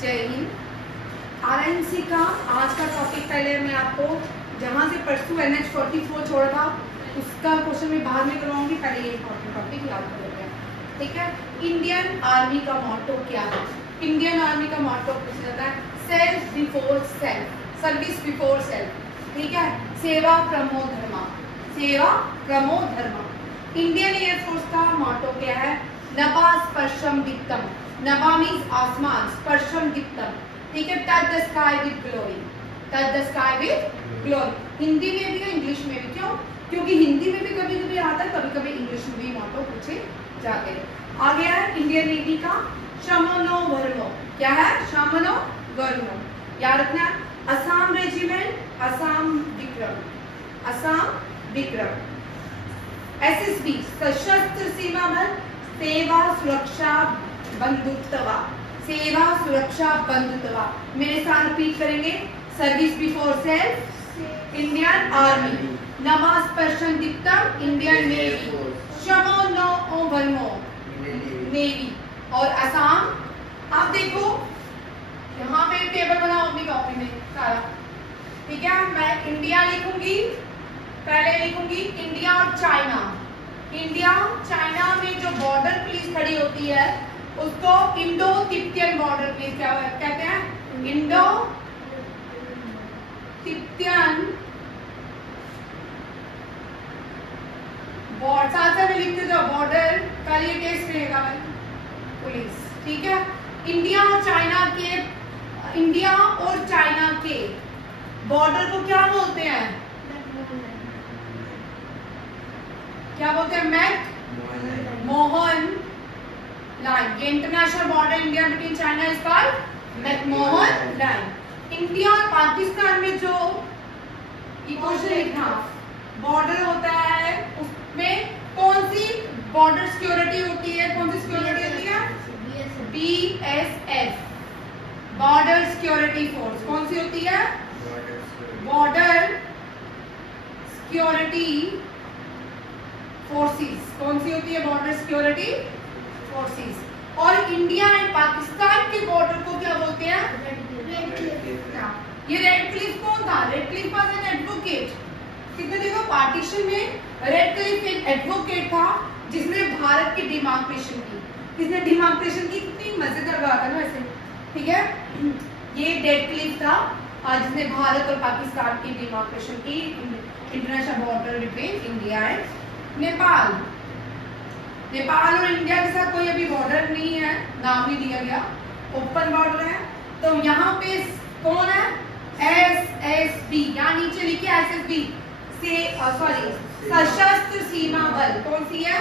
जय हिंद। आरएनसी का आज का टॉपिक पहले मैं आपको जहाँ से परसों NH44 छोड़ा था उसका क्वेश्चन मैं बाद में करवाऊंगी, पहले ये इम्पोर्टेंट टॉपिक याद कर लेते हैं, ठीक है। इंडियन आर्मी का मोटो क्या है? इंडियन आर्मी का मोटो पूछा जाता है self before self, service before self, ठीक है। सेवा प्रमो धर्मा, सेवा प्रमो धर्मा। इंडियन एयरफोर्स का मोटो क्या है? नभा स्पर्शम दीप्तम, नभा मीन्स आसमान, स्पर्शम दीप्तम, ठीक है। Touch the sky with glory, touch the sky with glory. Hindi में भी है, इंग्लिश में भी। क्यों? क्योंकि हिंदी में भी कभी कभी आता है, कभी कभी इंग्लिश में भी मोटो पूछे जाते हैं। आ गया है इंडियन नेवी का शमनो वर्णो, क्या है? शमनो वर्णो, याद रखना। असम रेजिमेंट, असम विक्रम, असम विक्रम। SSB सशस्त्र सीमा बल, सेवा सुरक्षा बंधुत्व, सेवा सुरक्षा बंधुत्व। मेरे साथ रिपीट करेंगे। Service before self Indian army, नभा स्पर्शन दीप्तम इंडियन नेवी, शमो नो वर्मो नेवी। और असम, आप देखो यहाँ पे टेबल बनाओ अपनी कॉपी में सारा, ठीक है। मैं इंडिया लिखूंगी, पहले लिखूंगी इंडिया और चाइना। इंडिया चाइना में जो बॉर्डर पुलिस खड़ी होती है उसको इंडो तिब्बतियन बॉर्डर पुलिस क्या कहते हैं? इंडो तिब्बतियन बॉर्डर, साथ में लिखते जाओ बॉर्डर का, ये टेस्ट रहेगा पुलिस, ठीक है। इंडिया और चाइना के, इंडिया और चाइना के बॉर्डर को क्या बोलते हैं? क्या बोलते हैं? McMahon line. ये international border India between China is called McMahon line. India और पाकिस्तान में जो क्वेश्चन लिखना बॉर्डर होता है उसमें कौन सी बॉर्डर सिक्योरिटी होती है? कौन सी सिक्योरिटी होती है? BSF, border security force. कौन सी होती है? Border security forces. कौन सी होती है? Border security forces. और इंडिया एंड पाकिस्तान के बॉर्डर को क्या बोलते हैं? Red Cliff. ये रेड क्लिफ कौन था? Red Cliff was an advocate, ठीक है। देखो पार्टीशन में रेड क्लिफ एक एडवोकेट था जिसने भारत की डिमार्केशन की। किसने डिमार्केशन की? कितनी मजेदार बात है ना वैसे, ठीक है। ये रेड क्लिफ था जिसने भारत और पाकिस्तान की डिमार्केशन की, international border between India and Nepal. Nepal और इंडिया के साथ कोई अभी बॉर्डर नहीं है, नाम नहीं दिया गया, ओपन बॉर्डर है। तो यहाँ पे कौन है? SSB, यहाँ नीचे लिखिए SSB से, सॉरी, सशस्त्र सीमा बल। कौन सी है?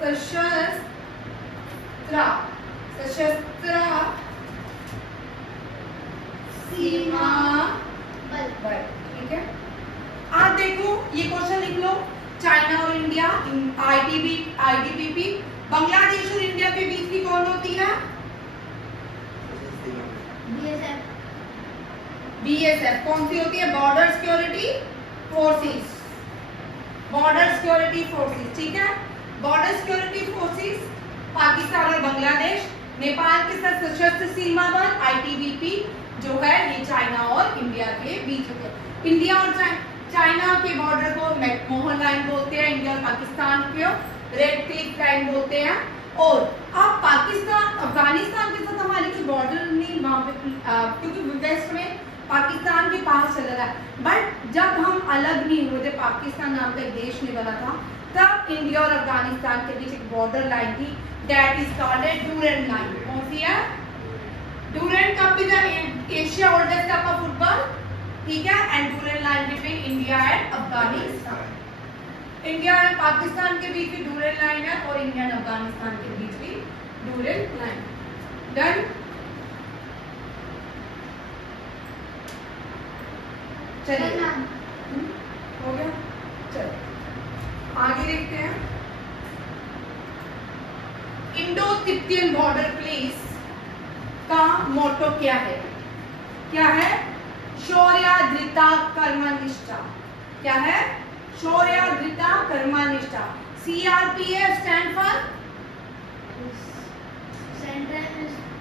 सशस्त्र, सशस्त्र सीमा बल, ठीक है। आप देखो ये क्वेश्चन लिख लो। चाइना और इंडिया, ITBP, बांग्लादेश और इंडिया के बीच की कौन होती है? BSF। कौन सी होती है? Border security forces, border security forces, ठीक है। बॉर्डर सिक्योरिटी फोर्सेस पाकिस्तान और बांग्लादेश, नेपाल के साथ सशस्त्र सीमा बल ITBP जो है ये चाइना और इंडिया के बीच होते हैं। इंडिया और चाइना के बॉर्डर को मैकमोहन लाइन बोलते हैं, इंडिया और पाकिस्तान को रेड क्लिफ लाइन बोलते हैं। और अब पाकिस्तान अफगानिस्तान के साथ हमारी कोई बॉर्डर नहीं वहां पे, क्योंकि वेस्ट में पाकिस्तान के पास चला रहा है। बट जब हम अलग नहीं हुए थे, पाकिस्तान नाम का एक देश नहीं बना था, तब इंडिया और अफगानिस्तान के बीच एक बॉर्डर लाइन थी, that is called a Durand line. कौन सी है? Durand cup is Asia oldest cup of football, ठीक है। And Durand line between India and Afghanistan, India और पाकिस्तान के बीच भी डूरेंट लाइन है और इंडिया और अफगानिस्तान के बीच भी डूरेंट लाइन। डन। चलिए हो गया, चलो आगे देखते हैं। इंडो तिब्बतियन बॉर्डर पुलिस का मोटो क्या है? क्या है? शौर्य धृता कर्मनिष्ठा। क्या है? शौर्य धृता कर्मनिष्ठा। CRPF stand for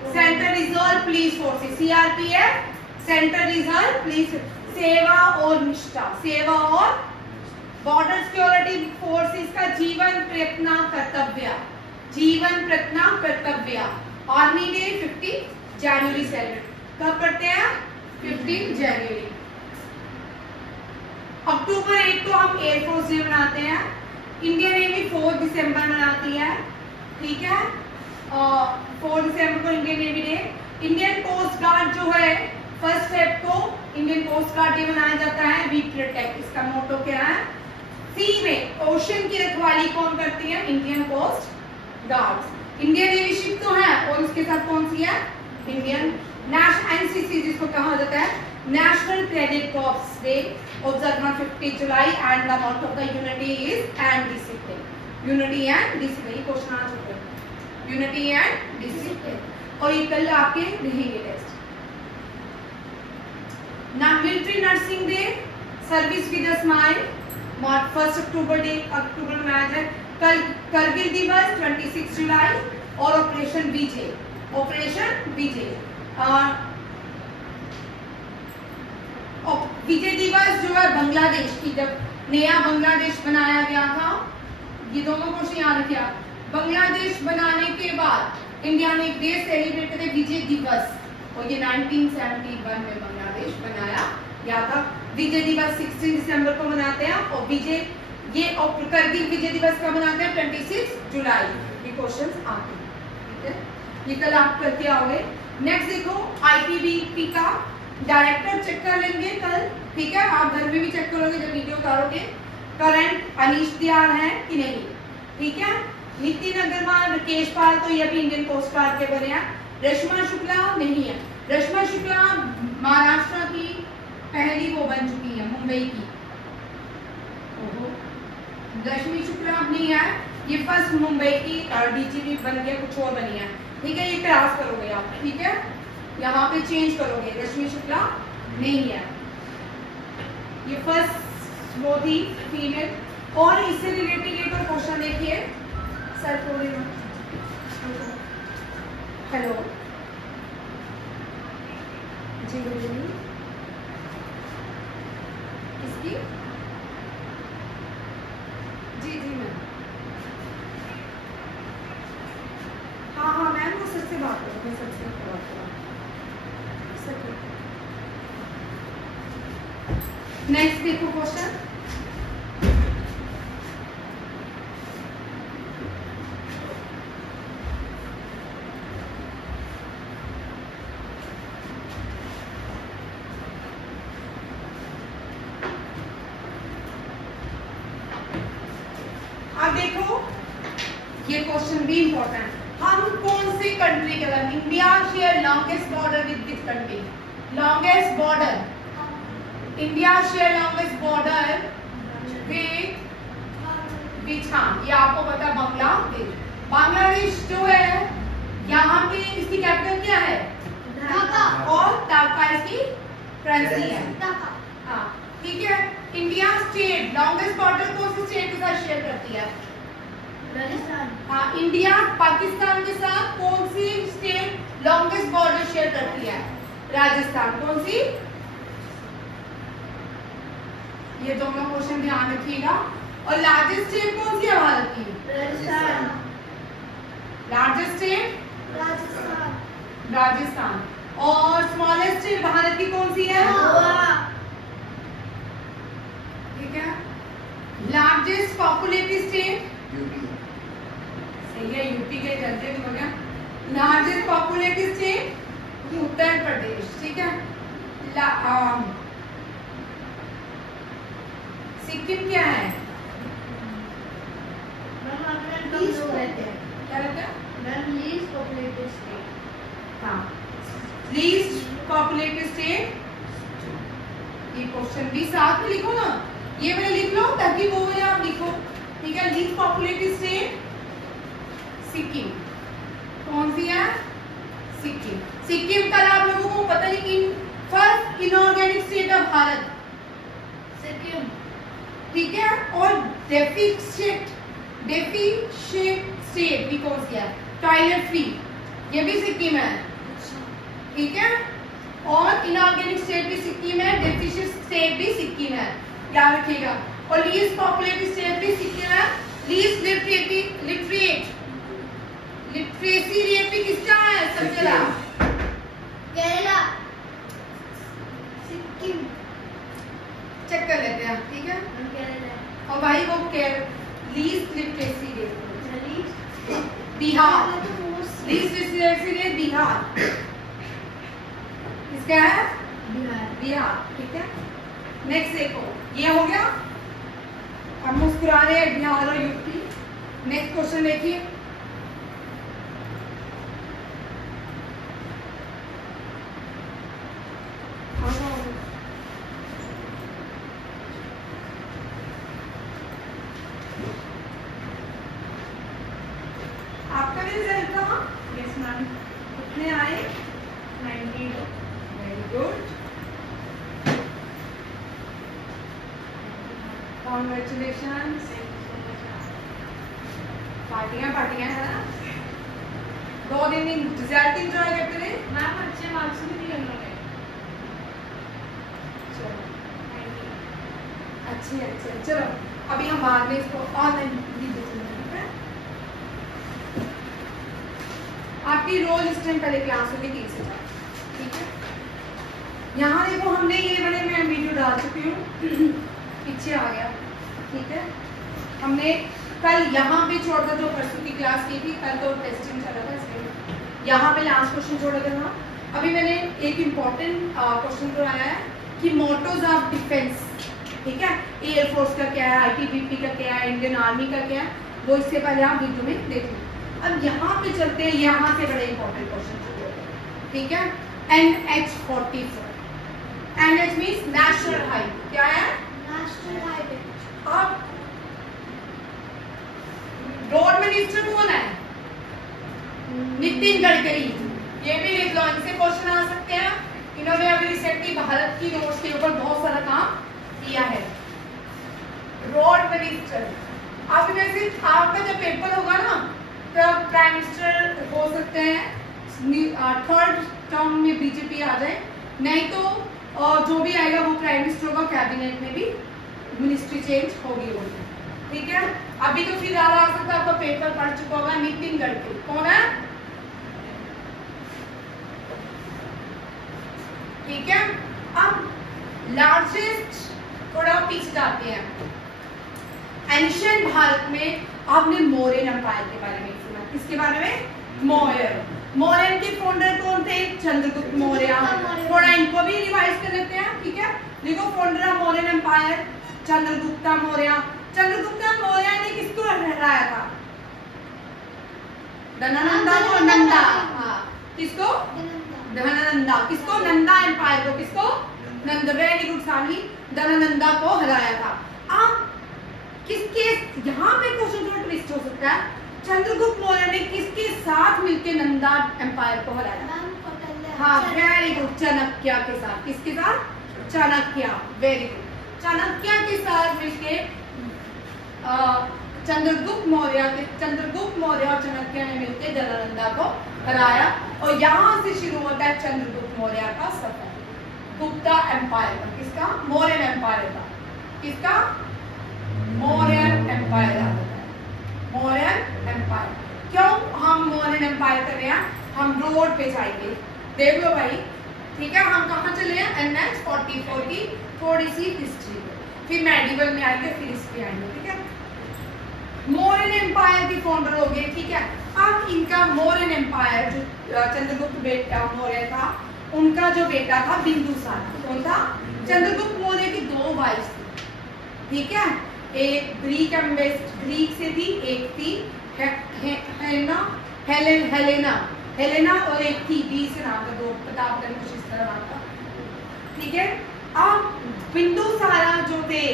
central reserve police forces, CRPF, central reserve police, सेवा और निष्ठा, सेवा और बॉर्डर सिक्योरिटी फोर्सेस का जीवन प्रयत्न कर्तव्य, जीवन प्रयत्न कर्तव्य। आर्मी डे 15 जनवरी सेलिब्रेट कब करते हैं? 15 जनवरी। अक्टूबर 1 को हम एयरफोर्स डे मनाते हैं। इंडियन नेवी 4 दिसंबर मनाती है, ठीक है, 4 दिसंबर को Indian Navy Day. Indian Coast Guard जो है 1 फेब को इंडियन कोस्ट गार्ड डे मनाया जाता है। वी प्रोटेक्ट, इसका मोटो क्या है? सी में ओशन की रखवाली कौन करती है? Indian Coast Guard. Indian Navy ship तो है और उसके साथ कौन सी है? इंडियन नेशनल एनसीसी, जिसको कहा जाता है national cadet corps day, observe on 15 July and the motto of the unity is and discipline. Unity and discipline, question आ चुके हैं, यूनिटी एंड डिसिप्लिन। और ये कल आपके रहेंगे टेस्ट। ना military nursing day, service with a smile, 1 October day, अक्टूबर में मनाया जाए। कल करगिल दिवस 26 जुलाई और ऑपरेशन विजय, ऑपरेशन विजय। विजय दिवस जो है बांग्लादेश की, जब नया बांग्लादेश बनाया गया था, ये दोनों क्वेश्चन याद रखिए। बांग्लादेश बनाने के बाद इंडिया ने एक डे सेलिब्रेट करे विजय दिवस, और ये 1971 में बांग्लादेश बनाया गया था। विजय दिवस 16 दिसंबर को मनाते हैं और विजय ये करगिल विजय दिवस का मनाते हैं 26 जुलाई। ये क्वेश्चंस आते हैं, ठीक है, ये कल आप करके आओगे। नेक्स्ट देखो, आईटीबीपी का डायरेक्टर चेक कर लेंगे कल, ठीक है, आप घर में भी चेक करोगे जब वीडियो उतारोगे। करंट अनीश दयाल है कि नहीं, ठीक है। नितिन अग्रवाल, राकेश पाल तो ये भी इंडियन कोस्ट गार्ड के बने हैं। रश्मा शुक्ला नहीं है, रश्मा शुक्ला महाराष्ट्र की पहली वो बन चुकी है, मुंबई की। रश्मि शुक्ला अब नहीं है, ये फर्स्ट मुंबई की डीजीपी बन गया, कुछ और बनी है, ठीक है। ये क्रॉस करोगे आप, ठीक है, यहाँ पे चेंज करोगे, रश्मि शुक्ला नहीं है, ये फर्स्ट वो थी फीमेल। और इससे रिलेटेड एक और क्वेश्चन देखिए सर, हेलो जी, गुड इवनिंग। इसकी जी जी मैम, हाँ हाँ मैम, वो सर से बात करो, मैं सर से बात करूँ। नेक्स्ट देखो क्वेश्चन, अब देखो ये क्वेश्चन भी इंपॉर्टेंट। हम कौन से कंट्री के साथ, India share longest border with this country, longest border, India share longest border with which, हाँ ये आपको पता है, बांग्लादेश। बांग्लादेश जो है यहाँ पे इसकी कैपिटल क्या है? ढाका, और ढाका इसकी करेंसी है, हाँ ठीक है। इंडिया स्टेट लॉन्गेस्ट बॉर्डर कौन सी स्टेट के साथ शेयर करती है? राजस्थान। हाँ, इंडिया पाकिस्तान के साथ कौन सी स्टेट लॉन्गेस्ट बॉर्डर शेयर करती है? राजस्थान। कौन सी? ये दोनों क्वेश्चन ध्यान रखिएगा। और लार्जेस्ट स्टेट कौन सी है भारत की? राजस्थान। Largest state Rajasthan. और स्मॉलेस्ट स्टेट भारत की कौन सी है? गोवा। ठीक है। Largest populated state UP. सही है, यूपी के चलते हो गया। Largest populated state Uttar Pradesh. ठीक है। सिक्किम क्या है? क्या रहता है? Least populated state. हाँ, लीस्ट पॉपुलेटेड स्टेट। ये क्वेश्चन भी साथ में लिखो ना, ये वाला लिख लो ताकि वो वाला आप लिखो। ठीक है। Least populated state Sikkim. कौन सी है? सिक्किम। सिक्किम कल आप लोगों को पता नहीं first inorganic state of Bharat Sikkim. ठीक है। और डेफिशिएंट स्टेट भी कौन सी है? टॉयलेट फ्री, ये भी सिक्किम है। ठीक है। और इनऑर्गेनिक स्टेट भी सिक्किम है, डेफिशिएंट स्टेट भी सिक्किम है, याद रखिएगा। और लीस्ट पॉपुलेटेड स्टेट भी सिक्किम है। लीस्ट लिटरेसी रेट भी किसका है? सबसे केरला, सिक्किम चेक कर लेते हैं, ठीक है। केरला और भाई वो least literacy rate Bihar, least literacy rate Bihar, इसका है बिहार, ठीक है। नेक्स्ट देखो, ये हो गया, हम मुस्कुरा रहे हैं बिहार और यूपी। नेक्स्ट क्वेश्चन देखिए, आपका भी रिजल्ट था? यस मैम, कितने आए? 92। Very good, congratulation. पार्टियां है ना? 2 दिन रिजल्ट इंजॉय करते रहे। मैम अच्छे मार्क्स भी दिए उन्होंने। चलो अच्छे, चलो अभी हम बाद में इसको ऑनलाइन ठीक है। आपकी रोज इस टाइम पहले क्लास होगी 3 से 4, ठीक है। यहाँ देखो, हमने ये बड़े मैं वीडियो डाल चुकी हूँ, पीछे आ गया, ठीक है। हमने कल यहाँ पे छोड़ा था, जो परसों की क्लास की थी, कल तो टेस्टिंग चला था, इसलिए यहाँ पे लास्ट क्वेश्चन छोड़ा था। अभी मैंने एक इम्पॉर्टेंट क्वेश्चन कराया है कि मोटोज ऑफ डिफेंस, ठीक है, एयरफोर्स का क्या है, ITBP का क्या है, इंडियन आर्मी का क्या है, वो इससे पहले आप वीडियो में देख लो। अब यहाँ पे चलते हैं, यहाँ से बड़े इंपॉर्टेंट क्वेश्चन, ठीक है। NH-44, NH means national highway, क्या है? National highway. अब रोड मिनिस्टर कौन है? नितिन गडकरी, ये भी लिख लो, इनसे क्वेश्चन आ सकते हैं। इन्होंने अभी रिसेंटली भारत की रोड्स के ऊपर बहुत सारा काम किया है, रोड मिनिस्टर। अब जैसे आपका जब पेपर होगा ना, तब प्राइम मिनिस्टर हो सकते हैं, 3rd टर्म में बीजेपी आ जाए, नहीं तो जो भी आएगा वो प्राइम मिनिस्टर होगा, कैबिनेट में भी मिनिस्ट्री चेंज होगी, ठीक है। अभी तो फिलहाल आ सकता है, आपका पेपर पढ़ चुका होगा, नितिन गडकरी कौन है? ठीक है। अब लार्जेस्ट, थोड़ा पीछे जाते हैं, एंशिएंट भारत में आपने मौर्यन एम्पायर के बारे में सुना, किसके बारे में? मौर्यन के फाउंडर कौन थे? चंद्रगुप्त मौर्य। थोड़ा इनको भी रिवाइज कर लेते हैं, ठीक है। देखो, founder of Mauryan empire Chandragupta Maurya. Chandragupta Maurya ने किसको हराया था? धनानंदा को, नंदा, हाँ, किसको? धनानंदा, किसको? नंदा एम्पायर को, किसको? नंद, वेरी गुड सानी, धनानंदा को हराया था। अब किसके, यहाँ पे क्वेश्चन थोड़ा ट्विस्ट हो सकता है, चंद्रगुप्त मौर्य ने किसके साथ मिलकर नंदा एम्पायर को हराया? हाँ, वेरी गुड, चाणक्य के साथ। किसके साथ? चाणक्य, वेरी गुड, चाणक्य के साथ मिलकर चंद्रगुप्त मौर्य और चाणक्य ने मिलकर धनानंदा को हराया। और यहाँ से शुरू होता है चंद्रगुप्त मौर्य का सफर, गुप्ता एम्पायर का। किसका? मौर्यन एम्पायर का। किसका? मौर्यन एम्पायर का, मौर्यन एम्पायर। क्यों हम मौर्यन एम्पायर कर रहे हैं? हम रोड पे जाएंगे, देख लो भाई, ठीक है। हम कहाँ चले हैं? NH-44 की थोड़ी सी हिस्ट्री, फिर मेडिवल में आएंगे, फिर इस पे आएंगे, ठीक है। मौर्यन एम्पायर के फाउंडर हो गए, ठीक है। अब इनका मौर्यन एम्पायर, जो चंद्रगुप्त मौर्य था, उनका जो बेटा था बिंदुसार, कौन था? चंद्रगुप्त मौर्य की 2 वाइफ थी, ठीक है। एक ग्रीक से थी, एक थी हेलेना और एक थी बी से नाम का, 2 किताब का कुछ इस तरह नाम था, ठीक है। अब बिंदुसारा जो थे,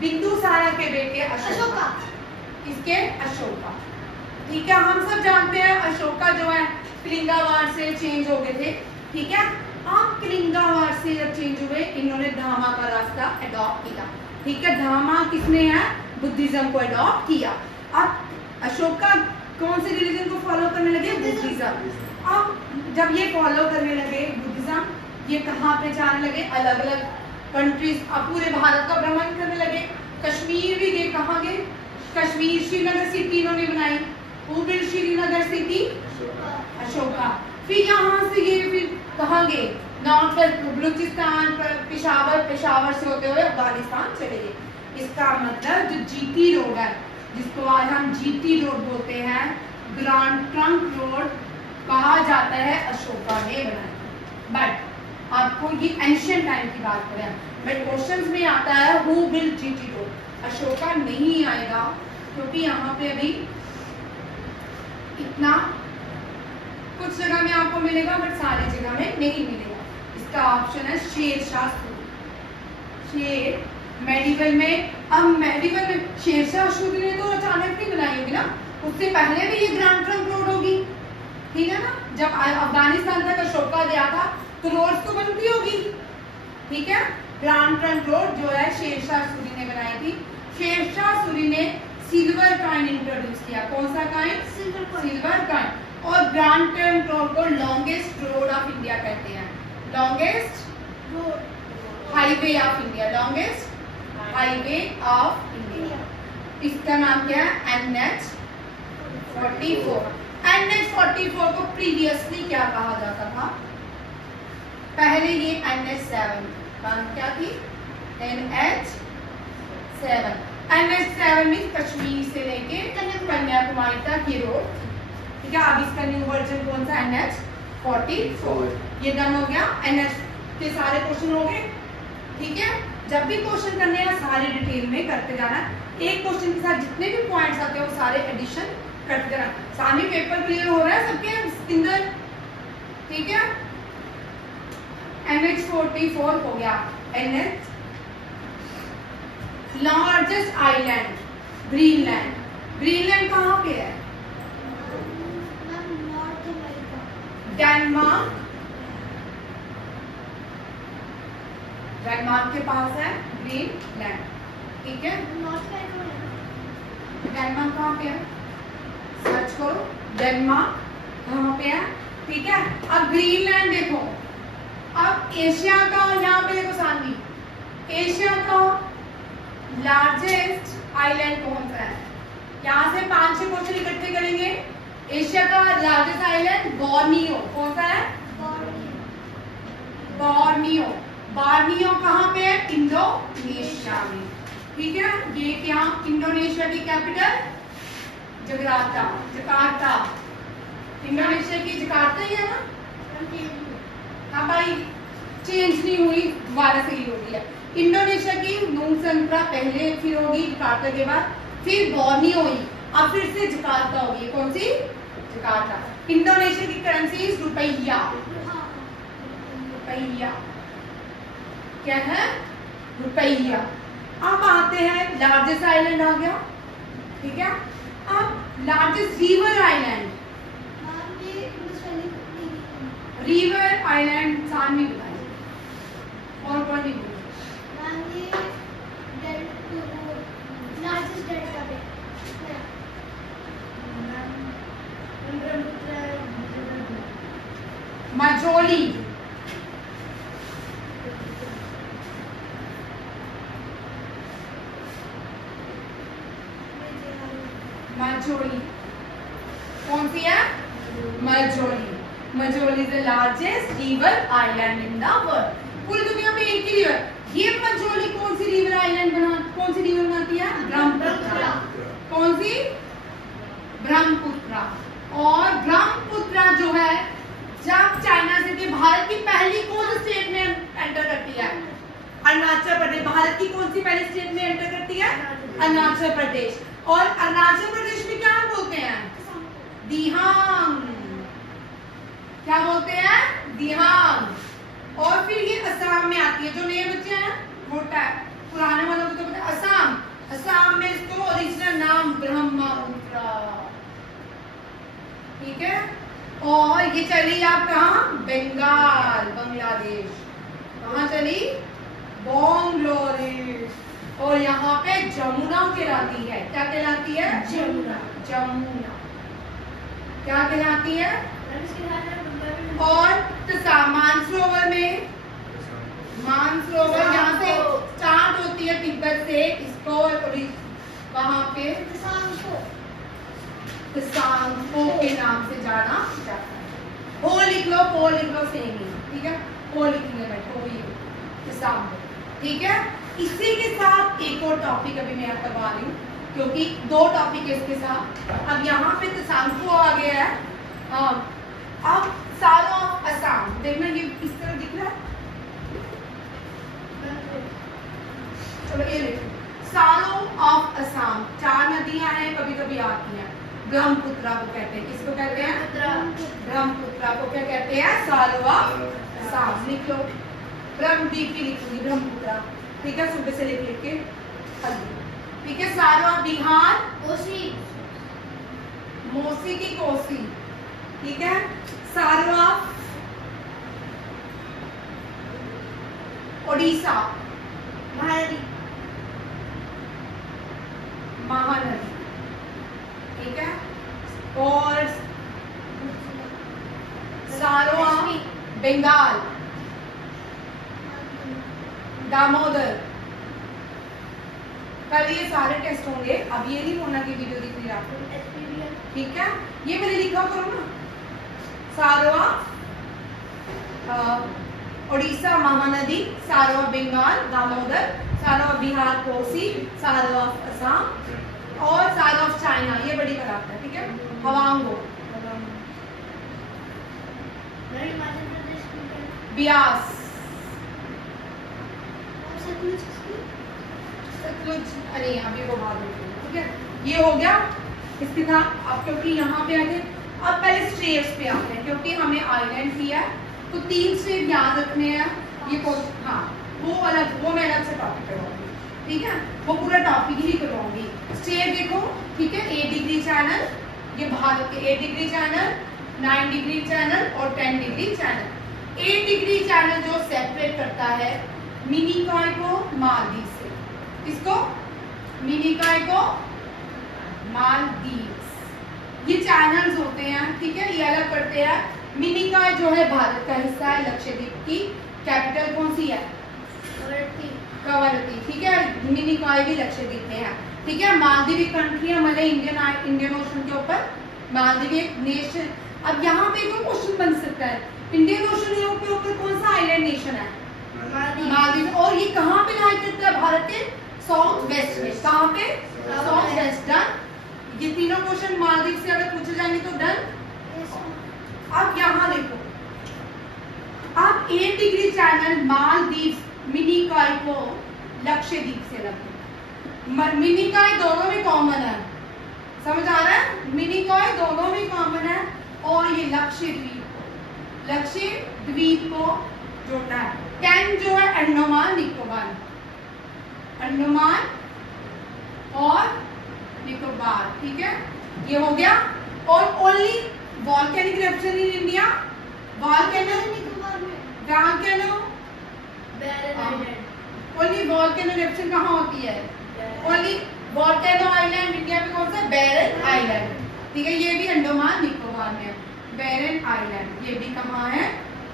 बिंदुसारा के बेटे अशोका, इसके अशोका, ठीक है। हम सब जानते हैं अशोका जो है कलिंगावार से चेंज हो गए थे, ठीक है। अब कलिंगावार से जब चेंज हुए, इन्होंने धामा का रास्ता अडॉप्ट किया, ठीक है। धामा किसने है? बुद्धिज्म को अडॉप्ट किया। अब अशोका कौन से रिलीजन को फॉलो करने लगे? बुद्धिज्म। अब जब ये फॉलो करने लगे बुद्धिज्म, ये कहाँ पे जाने लगे, अलग अलग कंट्रीज, अब पूरे भारत का भ्रमण करने लगे। कश्मीर भी गए, कहाँ गए, कश्मीर, श्रीनगर सिटी इन्होंने बनाई, वो भी श्रीनगर सिटी अशोका। फिर यहाँ से ये फिर कहाँ गए, नॉर्थ वेस्ट बलूचिस्तान, पेशावर से होते हुए अफगानिस्तान चले गए। इसका मतलब जो जीटी रोड है, जिसको आज हम जीटी रोड बोलते हैं, ग्रैंड ट्रंक रोड कहा जाता है, अशोका ने बनाया। बट आपको ये एंशियंट टाइम की बात करें, बट क्वेश्चंस में आता है who built GT road, Ashoka नहीं आएगा, क्योंकि यहाँ पे अभी इतना कुछ जगह में आपको मिलेगा बट सारी जगह में नहीं मिलेगा। इसका ऑप्शन है शेरशाह सूरी। शेर मेडिवल में, अब मेडिवल में शेरशाह सूरी ने तो अचानक नहीं बनाई होगी ना, उससे पहले भी ये ग्रैंड ट्रंक रोड होगी, ठीक है ना। जब अफगानिस्तान तक अशोका गया था तो रोड तो बनती होगी, ठीक है। ग्रैंड ट्रंक रोड जो है शेरशाह सूरी ने बनाई थी। शेरशाह सूरी ने सिल्वर कॉइन इंट्रोड्यूस किया। कौन सा कॉइन? Silver coin. और ग्रैंड ट्रंक रोड को लॉन्गेस्ट रोड ऑफ इंडिया कहते हैं, longest highway of India, longest highway of India. इसका नाम क्या है? NH-44। NH-44 को प्रीवियसली क्या कहा जाता था? पहले ये NH-7 क्या थी? NH-7। NH-7 में कश्मीर से लेके कन्याकुमारी तक ये रोड, ठीक है। अब इसका न्यू वर्जन कौन सा? NH-44। ये डन हो गया। NH के सारे क्वेश्चन हो गए, ठीक है। जब भी क्वेश्चन करने हैं सारे डिटेल में करते जाना, एक क्वेश्चन के साथ जितने भी पॉइंट्स आते हैं वो सारे एडिशन करते जाना। सामने पेपर क्लियर हो रहा है सबके अंदर, ठीक है। NH-44 हो गया। NH largest island Greenland. Greenland कहाँ पे है? डेनमार्क, डेनमार्क के पास है ग्रीनलैंड, ठीक है। डेनमार्क कहाँ पे है? सर्च करो डेनमार्क कहाँ पे है, ठीक है। अब ग्रीनलैंड देखो, अब एशिया का यहाँ पे देखो सानवी, एशिया का लार्जेस्ट आइलैंड कौन सा है? यहाँ से 5-6 क्वेश्चन इकट्ठे करेंगे। एशिया का लार्जेस्ट आइलैंड बोर्नियो। कौन सा है? बोर्नियो। बोर्नियो कहाँ पे है? इंडोनेशिया में, ठीक है। ये क्या? इंडोनेशिया की कैपिटल जकार्ता। जकार्ता इंडोनेशिया की जकार्ता ही है ना? हाँ भाई, चेंज नहीं हुई, दोबारा से ही हो गई है। इंडोनेशिया की नुसंतरा पहले, फिर होगी जकार्ता के बाद, फिर बोर्नियो हुई, अब फिर से जकार्ता होगी। कौन सी? जकार्ता। इंडोनेशिया की करेंसी रुपया। रुपया क्या है? रुपया। अब आते हैं लार्जेस्ट आइलैंड आ गया, ठीक है। अब largest river island, river island Saanvi बताइए, और कौन नहीं बोले? मजोली। मजोली कौन सी है? Majuli. Majuli is the largest river island in the world. पूरी दुनिया में एक ही रिवर। ये मजोली कौन सी रिवर आइलैंड कौन सी रिवर बनाती है? ब्रह्मपुत्र। कौन सी? ब्रह्मपुत्र। और ब्रह्मपुत्र जो है, जब चाइना से के भारत की पहली कौन सी स्टेट में एंटर करती है? अरुणाचल प्रदेश। भारत की कौन सी पहली स्टेट में एंटर करती है? अरुणाचल प्रदेश। और अरुणाचल प्रदेश में क्या बोलते हैं? दिहांग। क्या बोलते हैं? दिहांग। और फिर ये असम में आती है। जो नए बच्चे हैं मोटा है, पुराने वालों को तो पता है। असम, असम में इसको ओरिजिनल नाम ब्रह्मपुत्र, ठीक है। और ये चली आप कहाँ? बंगाल, बांग्लादेश। कहाँ चली? बांग्लादेश। और यहाँ पे जमुना कहलाती है। क्या कहलाती है? जमुना। जमुना क्या कहलाती है? और मानसरोवर में, मानसरोवर यहाँ से स्टार्ट होती है तिब्बत से, इसको वहाँ पे सांगपो के नाम से जाना जाता है। हो लिख लो सेम ही, ठीक है, हो लिखेंगे बैठो सांगपो, ठीक है। इसी के साथ एक और टॉपिक अभी मैं करवा रही हूँ, क्योंकि 2 टॉपिक है इसके साथ। अब यहाँ पे सांगपो आ गया है। अब सारो ऑफ असम देखना, ये इस तरह दिख रहा है, चलो ये देखो, सारो ऑफ असम 4 नदियां हैं, कभी कभी आती हैं। ब्रह्मपुत्रा को कहते हैं, किसको कहते हैं? ब्रह्मपुत्रा को क्या कहते हैं? सारो ऑफ असम। लिख लो, ब्रह्मदीपी लिखूंगी, ब्रह्मपुत्रा, ठीक है, सुबह से लिख के हल्दी, ठीक है। सारो ऑफ बिहार, मोसी की कोसी, ठीक है। सारो ऑफ ओडिशा, महानदी, ठीक है। और सारो ऑफ बंगाल, दामोदर। कल ये सारे टेस्ट होंगे, अब ये नहीं होना कि वीडियो दिख रही है आपको, ठीक है। ये मैंने लिखा करो ना, सारो ऑफ ओडिशा महानदी, सारो ऑफ बंगाल दामोदर, सारो ऑफ बिहार कोसी, सारो ऑफ असम और सारो ऑफ चाइना, ये बड़ी कराता है, ठीक है। हवांगो, ब्यास, सतलुज, अरे अभी वो बाद में, ठीक है। ये हो गया इसके साथ। अब क्योंकि यहाँ पे आए थे, अब पहले स्टेट्स पे आते हैं, क्योंकि हमें आइलैंड किया है तो 3 स्टेट याद रखने हैं। ये हाँ, वो मैं अलग से टॉपिक करवाऊंगी, ठीक है, वो पूरा टॉपिक ही करवाऊंगी। स्टेट देखो, ठीक है, 8 डिग्री चैनल, ये भारत के 8 डिग्री चैनल, 9 डिग्री चैनल और 10 डिग्री चैनल। 8 डिग्री चैनल जो सेपरेट करता है मिनिकॉय को मालदीव से, इसको मिनिकॉय को मालदीव, ये चैनल्स होते हैं, ठीक है, ये अलग करते हैं। मिनिकॉय जो है भारत का हिस्सा है, लक्षद्वीप की कैपिटल कौन सी है? कवरत्ती, ठीक है। मिनिकॉय भी लक्षद्वीप में है, ठीक है। मालदीव एक कंट्री है, मतलब इंडियन ओशन के ऊपर मालदीव एक नेशन। अब यहाँ पे जो क्वेश्चन बन सकता है, इंडियन ओशन के ऊपर कौन सा आइलैंड नेशन है? मालदीव। और ये कहाँ पे लाई करता है? भारत के साउथ वेस्ट में। कहाँ पे? South west. डन। ये तीनों क्वेश्चन मालदीव से अगर पूछे जाएंगे तो डन। अब यहाँ देखो, आप 8 डिग्री चैनल मालदीव मिनिकॉय को लक्षद्वीप से रखें। मिनिकॉय दोनों में कॉमन है, समझ आ रहा है? मिनिकॉय दोनों में कॉमन है और ये लक्षद्वीप को जोड़ना है। 10 जो है अंडमान निकोबार, अंडमान और निकोबार, ठीक है, ये हो गया। और only volcanic eruption in India, volcano only volcano eruption कहाँ होती है? ओनली वॉल्केनो आइलैंड इंडिया में कौन सा? बैरन आइलैंड, ठीक है, ये भी अंडमान निकोबार में है। बैरन आइलैंड ये भी कहाँ है?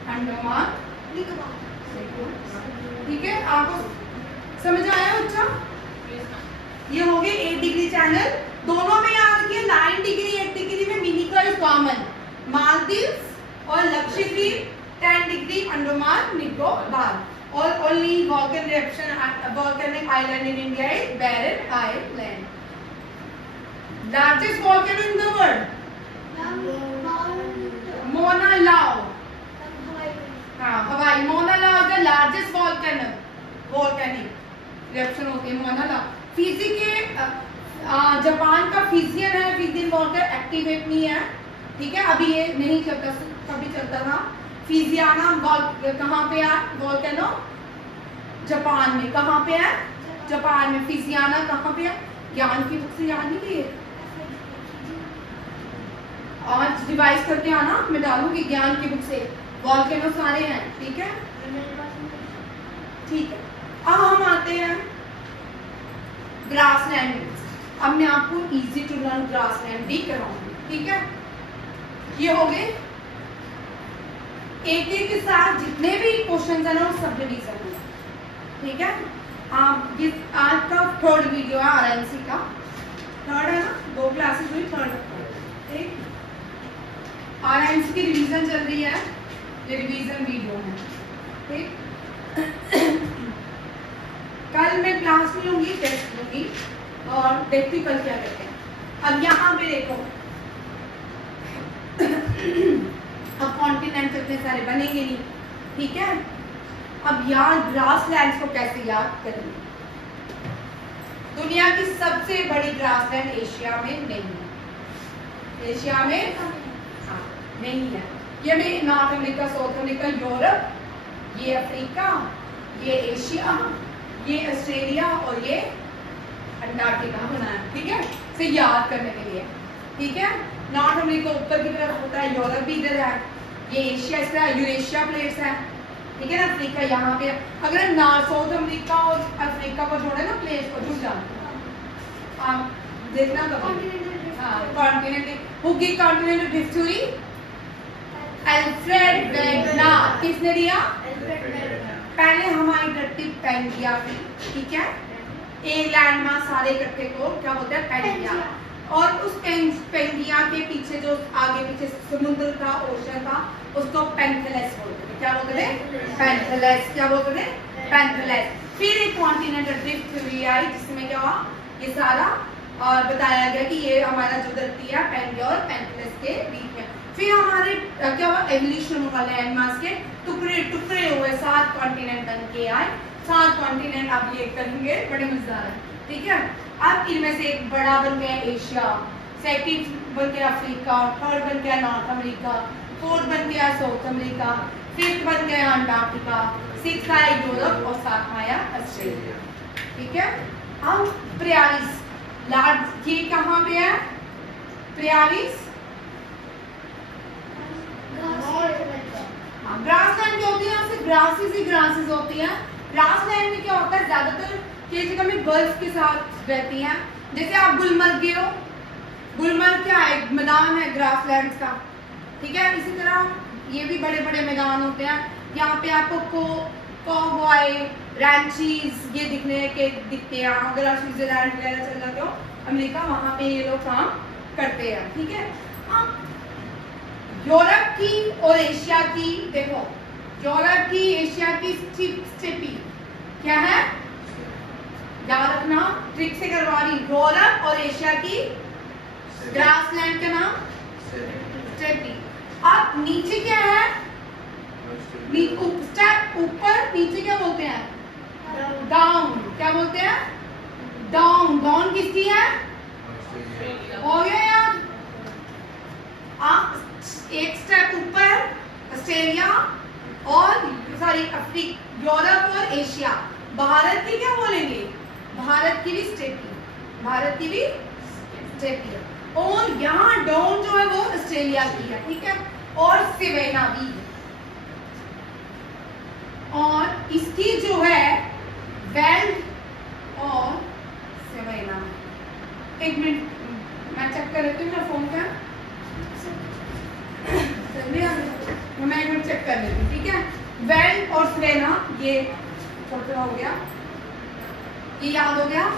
अंडमान निकोबार, ठीक है। आपको समझ आया बच्चा? ये हो गए 8 डिग्री चैनल, दोनों में याद रखिए 9 डिग्री 8 डिग्री में मिनिकॉय कॉमन, मालदीव और लक्षद्वीप 10 डिग्री अंडमान निकोबार। और only volcanic island in India is Barren Island. Largest volcano in the world? Mauna Loa. हाँ, हवाई। Mauna Loa is the largest volcanic eruption होती है Mauna Loa। फिजी के जापान का फिजियन है, फिजियन वॉल्केनो एक्टिवेट नहीं है, ठीक है, अभी ये नहीं चलता, कभी चलता था। फिजियाना कहाँ पे है वॉल्केनो? जापान में। कहाँ पे है? जापान में। फिजियाना कहाँ पे है? ज्ञान की बुक से याद नहीं किए, आज रिवाइज करके आना, मैं डालूंगी ज्ञान की बुक से, वॉल्केनो सारे हैं, ठीक है, ठीक है। अब हम आते हैं ग्रासलैंड में। अब मैं आपको इजी टू लर्न ग्रासलैंड भी कराऊंगी, ठीक है। ये हो गए एक एक के साथ जितने भी क्वेश्चन है ना वो सब रिवीजन होगा, ठीक है। आज का थर्ड वीडियो है आरएनसी का, थर्ड है ना, 2 क्लासेस हुई, थर्ड ठीक। आरएनसी की रिवीजन चल रही है, ये रिवीजन वीडियो है, ठीक। कल मैं क्लास में लूंगी, टेस्ट लूंगी और देखती हूँ कल क्या करते हैं। अब यहाँ पे देखो अब कॉन्टिनेंट इतने सारे बनेंगे नहीं, ठीक है। अब यार ग्रासलैंड्स को कैसे याद करेंगे? दुनिया की सबसे बड़ी ग्रासलैंड एशिया में नहीं है, एशिया में हाँ नहीं है। ये भी north America, south America, Europe, ये अफ्रीका, ये एशिया, ये ऑस्ट्रेलिया और ये अंटार्कटिका बना है, ठीक है, इसे याद करने के लिए, ठीक है। नॉर्थ अमेरिका ऊपर की तरफ होता है, यूरोप भी इधर है, ये एशिया इस तरह यूरेशिया प्लेट्स है, ठीक है ना। अफ्रीका यहाँ पे, अगर नॉर्थ साउथ अमेरिका और अफ्रीका को जोड़े ना प्लेट्स को, जुड़ जाते हैं, देखना कभी। हाँ कॉन्टिनेंट, हुकी कॉन्टिनेंट गिफ्ट हुई अल्फ्रेड वेगनर, किसने दिया? पहले हमारी धरती पेंगिया थी, ठीक है। एक लैंड मास सारे इकट्ठे को क्या बोलते हैं? पेंगिया। और उस पेंगिया के पीछे जो आगे पीछे समुद्र था, ओशन था, उसको पेंथेलेस बोलते थे। क्या बोलते थे? पेंथेलेस। क्या बोलते थे? पेंथेलेस। फिर एक कॉन्टिनेंटल ड्रिफ्ट थ्योरी आई जिसमें क्या हुआ, ये सारा और बताया गया कि ये हमारा जो धरती है पेंगिया और पेंथेलेस के बीच में। फिर हमारे क्या हुआ, एवोल्यूशन हुआ, लैंड मास के टुकड़े टुकड़े हुए, 7 कॉन्टिनेंट बन के आए। 7 कॉन्टिनेंट आप ये करेंगे, बड़े मजेदार है, ठीक है। अब इनमें से एक बड़ा बन गया एशिया, सेकंड बन गया अफ्रीका, थर्ड बन गया नॉर्थ अमेरिका, फोर्थ बन गया साउथ अमेरिका, फिफ्थ बन गया अंटार्कटिका, सिक्स्थ आया यूरोप और 7वां आया ऑस्ट्रेलिया, ठीक है। अब प्रियारिस लार्ज, ये कहाँ पे है? प्रियारिस ग्रासलैंड क्या होती है? यहाँ से ग्रासेस ही ग्रासेस होती हैं। ग्रासलैंड में क्या होता है, ज्यादातर ये जगह में गर्ल्स के साथ रहती हैं। जैसे आप गुलमर्ग गए हो, गुलमर्ग क्या है? मैदान है ग्रासलैंड का, ठीक है। इसी तरह ये भी बड़े बड़े मैदान होते हैं। यहाँ पे आपको कॉबॉय रैंचीज ये दिखते हैं। अगर आप स्विट्जरलैंड वगैरह चल जाते हो, अमेरिका, वहां पे ये लोग काम करते हैं, ठीक है। यूरोप की और एशिया की, देखो यूरोप की एशिया की स्टेपी क्या है, याद रखना, ट्रिक से करवा रही। यूरोप और एशिया की ग्रासलैंड का नाम स्टेपी। अब नीचे क्या है? स्टेप ऊपर, नीचे क्या बोलते हैं? डाउन। क्या बोलते हैं? डाउन। डाउन किसकी है? हो गया यार। एक स्टेप ऊपर ऑस्ट्रेलिया और सॉरी यूरोप और एशिया। भारत की क्या बोलेंगे? भारत की भी स्टेपी, भारत की भी स्टेपी है। और यहाँ डाउन जो है वो ऑस्ट्रेलिया की है, ठीक है। और सिवेना भी, और इसकी जो है वेल्ड और सिवेना। एक मिनट मैं चेक कर लेती हूँ मेरा फोन का, मैं एक मिनट चेक कर लेती हूँ, ठीक है। वेल्ड और सिवेना, ये छोटा हो गया, ये याद हो गया।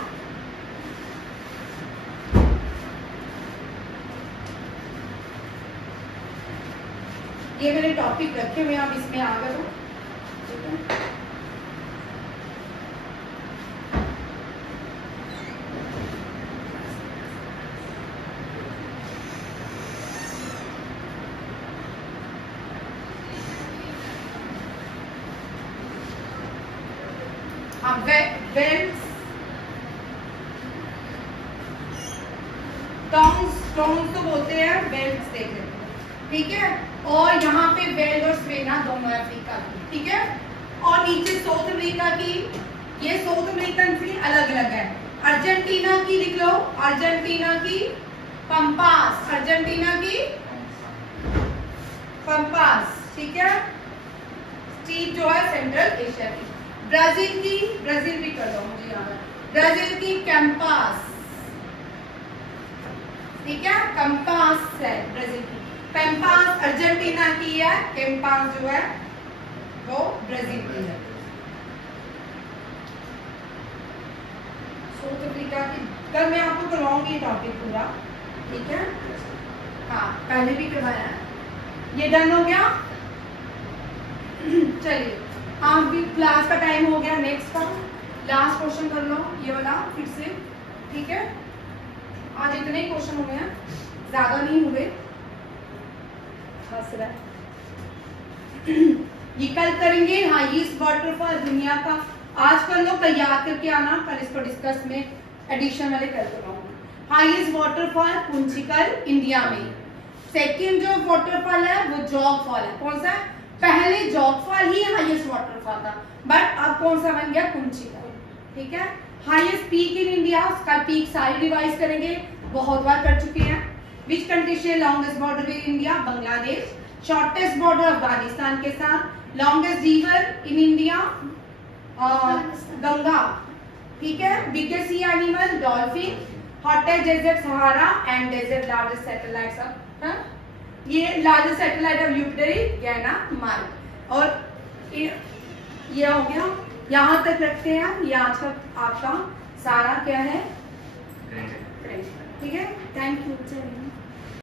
ये मेरे टॉपिक रखे हुए, आप इसमें आ गए हो, ठीक है। टॉन्स तो बोलते हैं, वेल्स देख लेते हैं, ठीक है। और यहाँ पे वेल्ड और स्वेना दोनों अफ्रीका की, ठीक है। और नीचे साउथ अमेरिका की, ये साउथ अमेरिकन फ्री अलग अलग है। अर्जेंटीना की लिख लो, अर्जेंटीना की पंपास, अर्जेंटीना की पंपास, ठीक है। स्टीप जो है सेंट्रल एशिया की। ब्राजील की, ब्राजील भी कर दो मुझे याद है, ब्राजील की कैंपास, ठीक है, कंपास है ब्राजील की। पैम्पास अर्जेंटीना की है, कैम्पास जो है वो ब्राजील की है। साउथ अफ्रीका की कल मैं आपको करवाऊंगी टॉपिक पूरा, ठीक है? हाँ, पहले भी करवाया है। ये डन हो गया। चलिए, आप भी क्लास का टाइम हो गया। नेक्स्ट का लास्ट क्वेश्चन कर लो, ये वाला फिर से, ठीक है? आज इतने ही क्वेश्चन हो गए हैं, ज्यादा नहीं हुए। हंस रहा है। ये कल करेंगे। हाँ, इस वाटरफॉल दुनिया का आज कर लो, कल याद करके आना, कल इसको डिस्कस में एडिशन वाले कल करवाऊंगी। हाईएस्ट वाटरफॉल कुंचिकल इंडिया में। सेकंड जो वाटरफॉल है वो जॉग फॉल है। कौन सा? पहले जॉग फॉल ही हाईएस्ट वाटरफॉल था, बट अब कौन सा बन गया? कुंचिकल, ठीक है? हाईएस्ट पीक इन इंडिया, उसका पीक सारी रिवाइज करेंगे, बहुत बार कर चुके हैं। Which country share longest border with India? Bangladesh. Shortest border Afghanistan के साथ। Longest river in India Ganga, ठीक है? Biggest sea animal dolphin. Hottest desert Sahara and desert largest satellites of, ये लार्जेस्ट सैटेलाइट ऑफ यूपिटर गैना मार्क। और ये हो गया, यहाँ तक रखते हैं। ये आज का आपका सारा क्या है, ठीक है? Thank you.